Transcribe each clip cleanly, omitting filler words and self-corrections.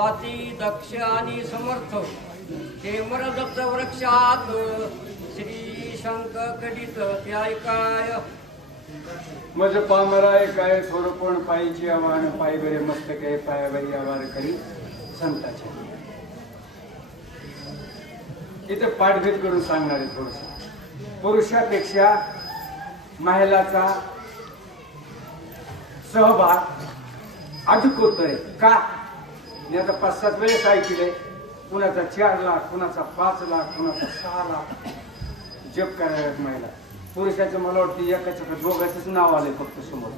हाती दक्ष आणि समर्थ हेमरदत्त वृक्षात श्री शंख कडित ते ऐकाय मज पामराय काय थोरपण पायची आव्हान पाय बरे मस्तके पायावरी आवार करी संताचे. इथे पाठभेद करून सांगणार आहे थोडस. पुरुषापेक्षा महिलाचा सहभाग अधिक होतोय का? मी आता 5-7 वेळेस ऐकले. कुणाचा 4 लाख, कुणाचा 5 लाख, कुणाचा 6 लाख जप करायला महिला. पुरुषाचं मला वाटतं एकाच दोघांचंच नाव आलंय फक्त समोर.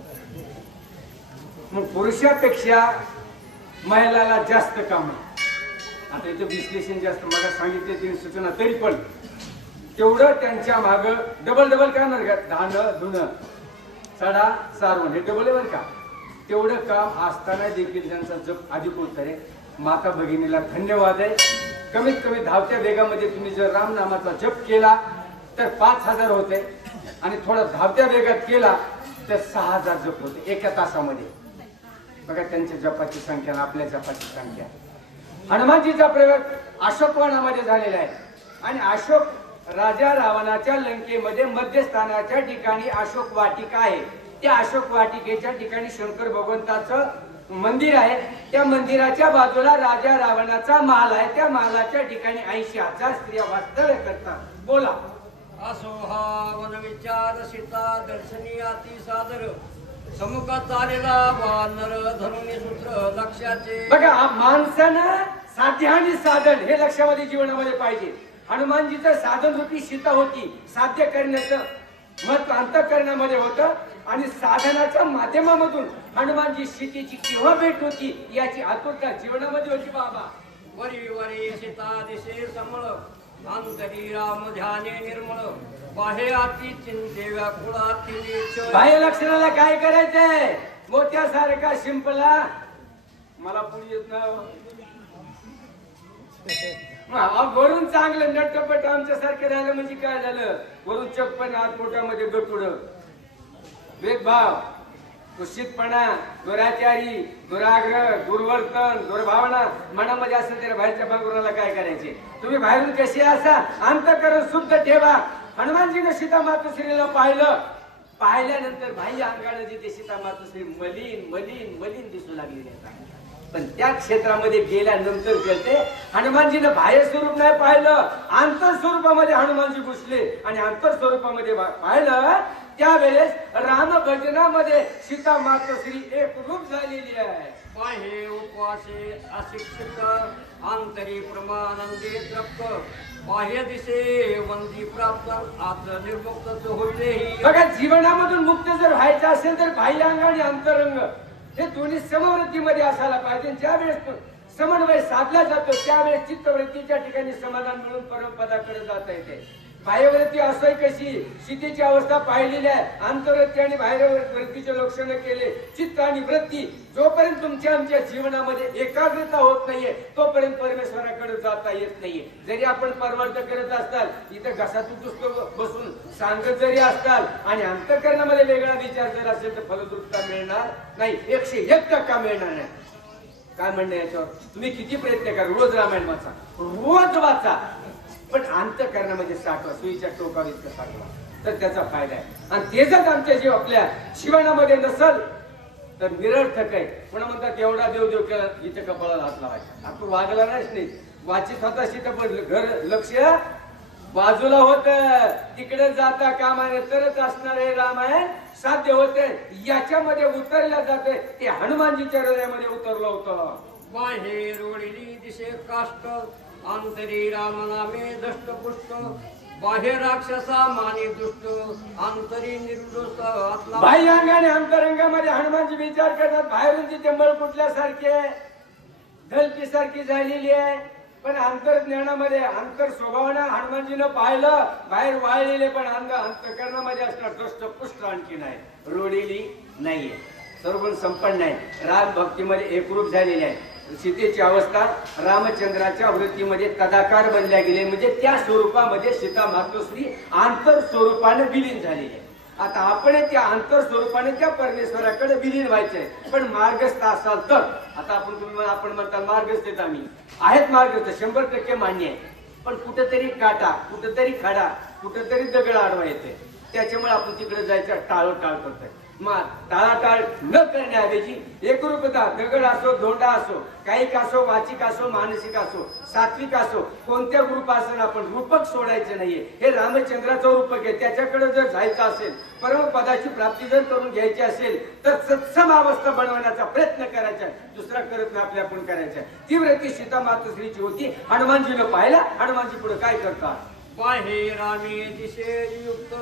मग पुरुषापेक्षा महिलाला जास्त काम आहे. आता इथं विश्लेषण जास्त मला सांगितले 3 सूचना तरी पण तेवढं त्यांच्या माग डबल काम का? धाणं धुणं सडा सारवण हे डबल आहे बरं का. तेवढं काम असताना देखील त्यांचा जप अधिक होत आहे. माता भगिनीला धन्यवाद आहे. कमीत कमी धावत्या वेगामध्ये तुम्ही जर रामनामाचा जप केला तर 5000 होते आणि थोडा धावत्या वेगात केला तर 6000 जप होते एका तासामध्ये. बघा त्यांच्या जपाची संख्या आपल्या जपाची संख्या. हनुमानजीचा प्रयोग अशोकवनामध्ये झालेला आहे आणि अशोक राजा रावणाच्या लंकेमध्ये मध्यस्थानाच्या ठिकाणी अशोक वाटिका आहे. त्या अशोक वाटिकेच्या ठिकाणी शंकर भगवंताचं मंदिर आहे. त्या मंदिराच्या बाजूला राजा रावणाचा महाल आहे. त्या महालाच्या ठिकाणी 80,000 स्त्रिया वास्तव्य करतात. बोला. असो हा वन विचार सीता दर्शनी अति सादर समुखात आलेला वानर धनुनी सूत्र लक्षाचे. बघा माणसानं साध्य आणि साधन हे लक्षामध्ये जीवनामध्ये पाहिजे. हनुमानजीचं साधन रूपी सीता होती. साध्य करण्याचं महत्व अंतःकरणामध्ये होतं आणि साधनाच्या माध्यमामधून हनुमानजी सीतेची केव्हा भेट होती याची आतुरता जीवनामध्ये होती. बाबा वरी वरी सीता दिसे समळ अंतरी राम ध्याने निर्मळ बाहे अति चिंते व्याकुळाती नीच. बाह्य लक्षणाला काय करायचंय? मोत्यासारखा शिंपला मला पुढे येत नाही. वरून चांगलं नटपट आमच्या सारखं राहिलं म्हणजे काय झालं? वरून चप्पन हात पोटामध्ये गटुड भेदभाव कुशीतपणा दुराचारी दुराग्रह दुर्वर्तन दुर्भावना मनामध्ये असेल तर बाहेरच्या भागुराला काय करायचे? तुम्ही बाहेरून कसे असा अंतःकरण शुद्ध ठेवा. हनुमानजीने सीता मातोश्रीला पाहिल्यानंतर बाह्य अंगाने जिथे सीता मातोश्री मलिन मलिन मलिन दिसू लागली. पण त्या क्षेत्रामध्ये गेल्यानंतर कळते हनुमानजीने बाह्य स्वरूप नाही पाहिलं, आंतर स्वरूपामध्ये हनुमानजी घुसले आणि आंतर स्वरूपामध्ये पाहिलं त्यावेळेस राम भजनामध्ये सीता मातोश्री एक रूप झालेली आहे. बाहे उपवासे अशिक्षित आंतरी प्रमानंदे तृप्त बाह्य दिसे वंदी प्राप्त आत निर्मुक्त होईल. बघा जीवनामधून मुक्त जर व्हायचं असेल तर बाह्य अंग आणि अंतरंग हे दोन्ही समवृत्तीमध्ये असायला पाहिजे. ज्यावेळेस समन्वय साधला जातो त्यावेळेस चित्तवृत्तीच्या ठिकाणी समाधान मिळून परमपदाकडे जाता येते. बाह्यवृत्ती असोय कशी सीतेची अवस्था पाहिलेली आहे. आंतरवृत्ती आणि बाह्यवृत्तीचे लक्षण केले. चित्त आणि वृत्ती जोपर्यंत तुमच्या आमच्या जीवनामध्ये एकाग्रता होत नाहीये तोपर्यंत परमेश्वराकडे जाता येत नाहीये. जरी आपण परमार्थ करत असताल इथं घसातून बसून सांगत जरी असताल आणि अंतःकरणामध्ये वेगळा विचार जर असेल तर फलद्रुपता मिळणार नाही. 101% मिळणार नाही. काय म्हणणं याच्यावर? तुम्ही किती प्रयत्न करा रोज रामायण वाचा रोज वाचा पण अंतःकरणामध्ये साठवा. सुईच्या टोकावर इतकं साठवा तर त्याचा फायदा आहे. आणि ते जर आमच्या जीव आपल्या जीवनामध्ये नसल तर निरर्थक आहे. पुन्हा म्हणतात एवढा देव देव केला इथे कपाळाला हात लावायचा. आपण वागला नाही वाचित होता सीता पण घर लक्ष बाजूला होत तिकडे जाता कामाने तरच असणार हे रामायण साध्य होते. याच्यामध्ये उतरल्या जाते ते हनुमानजीच्या हृदयामध्ये उतरलं होतं. बाहेर ओढली दिसे काष्ट अंतरी राम नामे दष्ट पुष्ट बाहेर राक्षसा माने दुष्ट अंतरी निर्दोष आत्मा. बाह्य अंगाने अंतरंगामध्ये हनुमानजी विचार करतात. बाहेरून तिथे मळ कुठल्यासारखे धलकी सारखी झालेली आहे पण अंतर्ज्ञानामध्ये अंतर स्वभावाने हनुमानजीनं पाहिलं बाहेर वाळलेले पण अंतकरणामध्ये असणार दष्ट पुष्ट आणखी नाही रोडलेली नाहीये. सर्वगुण संपन्न आहे. राम भक्तीमध्ये एकरूप झालेले आहे. सीतेची अवस्था रामचंद्राच्या वृत्तीमध्ये तदाकार बनल्या गेले म्हणजे त्या स्वरूपामध्ये सीता मातोश्री आंतर स्वरूपाने विलीन झालेली आहे. आता आपण त्या अंतर स्वरूपाने त्या परमेश्वराकडे विलीन व्हायचंय. पण मार्गस्थ असाल तर, आता आपण म्हणता मार्गस्थ आम्ही आहेत, मार्गस्थ 100% मान्य आहे. पण कुठेतरी काटा, कुठेतरी खडा, कुठेतरी दगड आडवा येते. त्याच्यामुळे आपण तिकडे जायचं टाळोटाळ करतोय. मग टाळाटाळ न करण्याऐवजी एकरूपता, दगड असो, धोंडा असो, कायिक असो, वाचिक असो, मानसिक असो, सात्विक असो, कोणत्या रूपासन आपण रूपक सोडायचं नाहीये. हे रामचंद्राचं रूपक आहे. त्याच्याकडे जर जायचं असेल, परमपदाची प्राप्ती जर करून घ्यायची असेल तर सत्सम अवस्था बनवण्याचा प्रयत्न करायचा. दुसरा करत नाही, आपल्या आपण करायचा. ती व्रती सीता मातोश्रीची होती. हनुमानजीनं पाहिला. हनुमानजी पुढे काय करतात? बाहे रामे दिशे युक्त,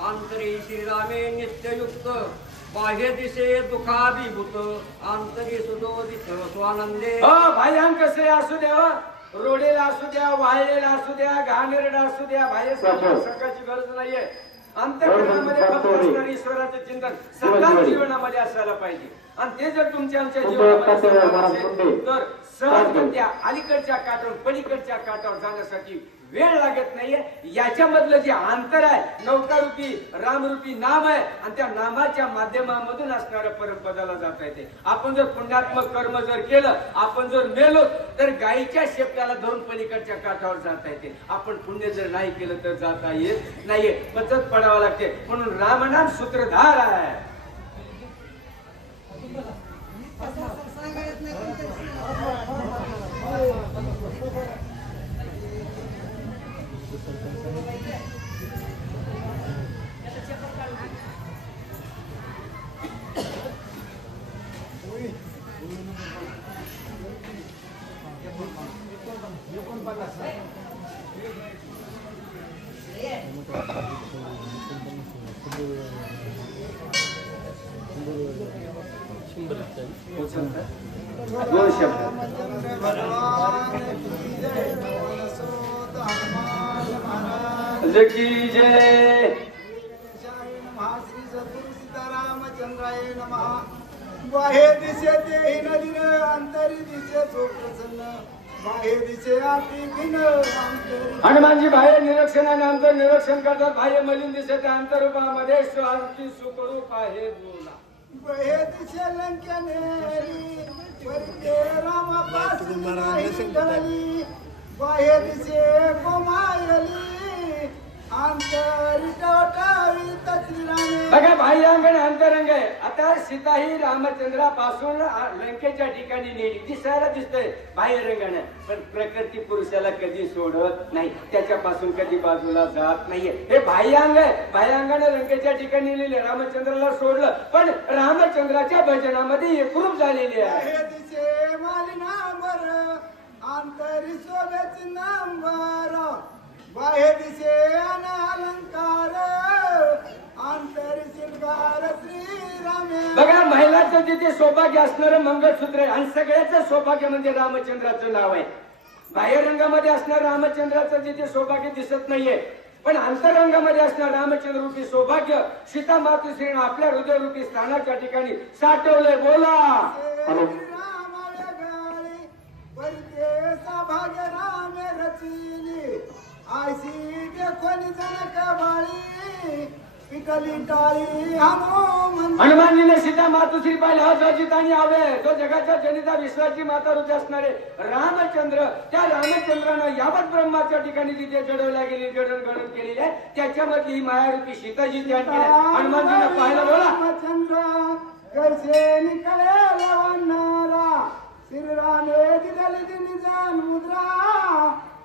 आंतरी श्रीरामे नित्ययुक्त. बाह्य दिशे दुःखाभिभूत, आंतरी सुदोदित स्वानंदे. भाई कसे असू द्या, रोडेला असू द्या, वाळलेला असू द्या, घाणेरडा असू द्या, बाह्य सकाळची गरज नाहीये. अंतःकरणामध्ये फक्त असणारे ईश्वराचे चिंतन सगळ्या जीवनामध्ये असायला पाहिजे. आणि ते जर तुमच्या आमच्या जीवनामध्ये तर सहजगत्या अलीकडच्या काठावर पलीकडच्या काठावर जाण्यासाठी वेळ लागत नाहीये. याच्यामधलं जे अंतर आहे, नौकारूपी रामरूपी नाम आहे आणि त्या नामाच्या माध्यमामधून असणाऱ्या परमपदाला जाता येते. आपण जर पुण्यात्मक कर्म जर केलं, आपण जर मेलो तर गायीच्या शेपटाला धरून पलीकडच्या काठावर जाता येते. आपण पुण्य जर नाही केलं तर जाता येत नाहीये, बचत पडावं लागते. म्हणून रामनाम सूत्रधार आहे. दोन शब्द. की जय. श्री सद्गुरु सीतारामचंद्राय नमः. बाह्य दिशे ते नदीन, अंतरी दिशे प्रसन्न. बाह्य दिशे आती भिन, हनुमानजी बाह्य निरीक्षणाने अंतर निरीक्षण करतात. बाह्य मलिन दिसते, अंतरूपामध्ये स्वार्थी सुखरूप आहे बोला. बाह्य दिशे लंकेनेरी, परते रामापासून नाही टळली. बाह्य दिशे गोमायली, अंतरी टवटावी श्रीरामे. बघा, बाह्यांग आणि अंतरंग आहे. आता सीता ही रामचंद्रापासून लंकेच्या ठिकाणी नेली, दिसायला दिसतंय बाह्य रंगाने. पण प्रकृती पुरुषाला कधी सोडत नाही, त्याच्यापासून कधी बाजूला जात नाहीये. हे बाह्यांग आहे. बाह्यांगाने लंकेच्या ठिकाणी नेले, रामचंद्राला सोडलं, पण रामचंद्राच्या भजनामध्ये एकरूप झालेली आहे. बाह्य दिशे मालिनांबर, अंतरी शोभेची नांबर. बाह्य दिशे अलंकार, अंतरी शृंगार श्रीरामे. बघा, महिलाचं जिथे सौभाग्य असणारं मंगळसूत्र आहे आणि सगळ्याचं सौभाग्य म्हणजे रामचंद्राचं नाव आहे. बाह्य रंगामध्ये असणारं रामचंद्राचं जिथे सौभाग्य दिसत नाहीये, पण अंतरंगामध्ये असणारं रामचंद्र रूपी सौभाग्य सीता मातोश्रीने आपल्या हृदयरूपी स्थानाच्या ठिकाणी साठवलंय. बोला. भाग्य रामे रचिली, आयसी देखोनी जनक बाळी, पिकली टाळी हनुमान. हनुमानजीने सीता मातोश्री पाहिल्या, अजित आणि आवे, जो जगाच्या जनिता विश्वाची माता रूपी असणारे रामचंद्र, त्या रामचंद्रानं यावत ब्रह्माच्या ठिकाणी जिथे जडवल्या गेली, जडणघडण केलेली आहे, त्याच्यामध्ये ही मायारूपी सीताजी ध्यान केलं. हनुमानजीने पाहिलं. बोला. रामचंद्र कैसे निकले लवणारा, श्रीरामे दिदली दिनी जान मुद्रा,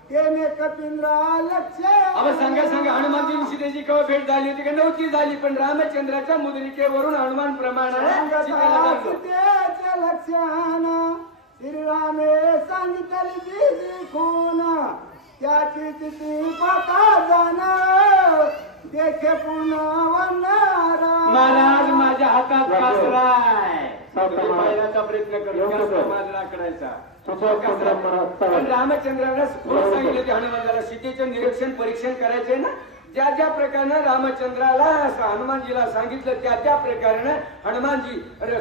केने कपिंद्रा लक्ष्य. अब सांगा हनुमानजी सीतेची केव्हा भेट झाली होती का? नव्हती झाली, पण रामचंद्राच्या मुद्रिकेवरून हनुमान प्रमाणाने लक्षण श्रीरामे सांगितली दिली खून, त्याची तिथी पाता जाण देखे पुन्हा. महाराज माझ्या हातात कासराय, पाहण्याचा प्रयत्न करू, समाज राखण्याचा. पण रामचंद्राला सांगितले होते हनुमानला सीतेचं निरीक्षण परीक्षण करायचंय ना. ज्या ज्या प्रकारे रामचंद्राला हनुमानजीला सांगितलं, त्या त्या प्रकारे हनुमानजी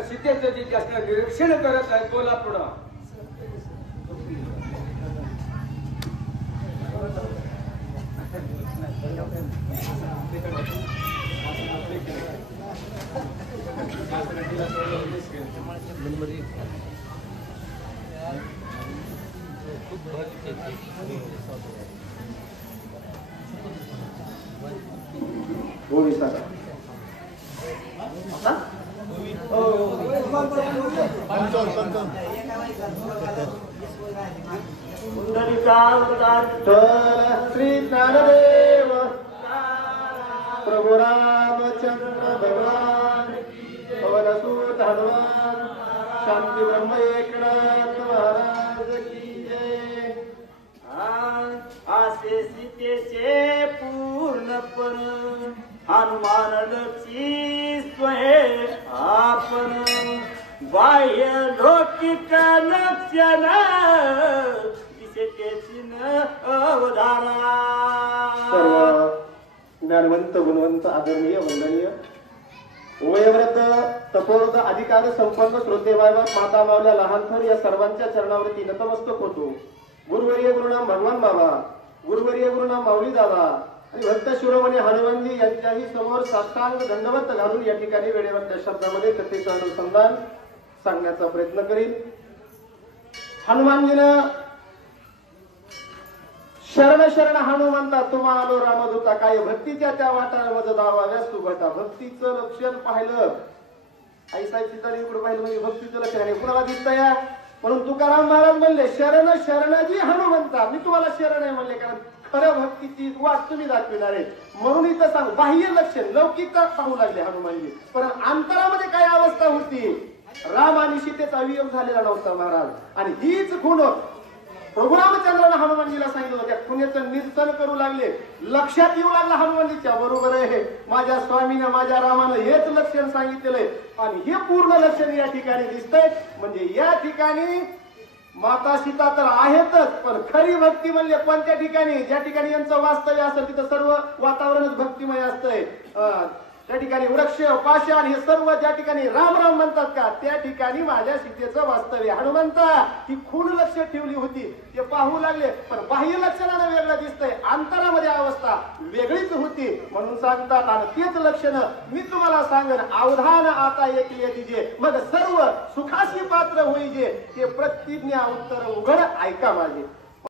सीतेचं जिथे असणं निरीक्षण करत आहेत. बोला पुढं. श्री ज्ञानदेव प्रभु रामचंद्र भगवान पवनसूत हनुमान शांती ब्रह्म एकनाथ महाराज की जय। आसे सीतेचे पूर्णपण हनुमान लक्षी स्वये आपण बाह्य लौकिक लक्षण अवधारा। सर्व ज्ञानवंत गुणवंत आदरणीय वंदनीय वयोवृद्ध तपोवृद्ध अधिकार संपन्न श्रोते बायबाप माता मावल्या लहान थोर या सर्वांच्या चरणावरती नतमस्तक होतो। गुरुवर्य गुरुनाम भगवान बाबा, गुरुवर्य गुरुनाम माऊली दादा आणि भक्त शिरोमणी हनुमानजी यांच्याही समोर साष्टांग दंडवत घालून या ठिकाणी वेळेवर शब्दामध्ये कथेचं अनुसंधान सांगण्याचा प्रयत्न करीन। हनुमानजीनं शरण शरण हनुमंता तुम्हाला रामदूता काय भक्तीच्या त्या वाटामध्ये दावाव्यास तू घटा। भक्तीचं लक्षण पाहिलं आई साहेब सीतादेवी पुढे पाहिलं म्हणजे भक्तीचं लक्षण आहे कुणाला दिसतंय। म्हणून तुकाराम महाराज म्हणले शरण शरणाजी हनुमंता, मी तुम्हाला शरण आहे म्हणले कारण खरं भक्तीची वाट तुम्ही दाखविणार आहे। म्हणून इथं सांग बाह्य लक्षण लौकिकता पाहू लागले हनुमानजी, पण अंतरामध्ये काय अवस्था होती। राम आणि सीतेचा वियोग झालेला नव्हता महाराज, आणि हीच खूण प्रभू रामचंद्राने हनुमानजीला सांगितलं होतं। त्या खुनेचं निरसन करू लागले, लक्षात येऊ लागला हनुमानजीच्या बरोबर आहे माझ्या स्वामीनं माझ्या रामानं हेच लक्षण सांगितलेलंय आणि हे पूर्ण लक्षण या ठिकाणी दिसतंय। म्हणजे या ठिकाणी माता सीता तर आहेतच, पण खरी भक्ती म्हणजे कोणत्या ठिकाणी, ज्या ठिकाणी यांचं वास्तव्य असेल तिथं सर्व वातावरणच भक्तिमय असतंय। त्या ठिकाणी वृक्ष पाषाण हे सर्व ज्या ठिकाणी राम राम म्हणतात का त्या ठिकाणी माझ्या सीतेचं वास्तव्य। हनुमंता ही खूण लक्ष ठेवली होती, ते पाहू लागले, पण बाह्य लक्षणानं वेगळं दिसतंय, अंतरामध्ये अवस्था वेगळीच होती। म्हणून सांगतात आणि तेच लक्षण मी तुम्हाला सांगेन अवधान आता ऐकले दिजे मग सर्व सुखाशी पात्र होईजे, ते प्रतिज्ञा उत्तर उघड ऐका माझे।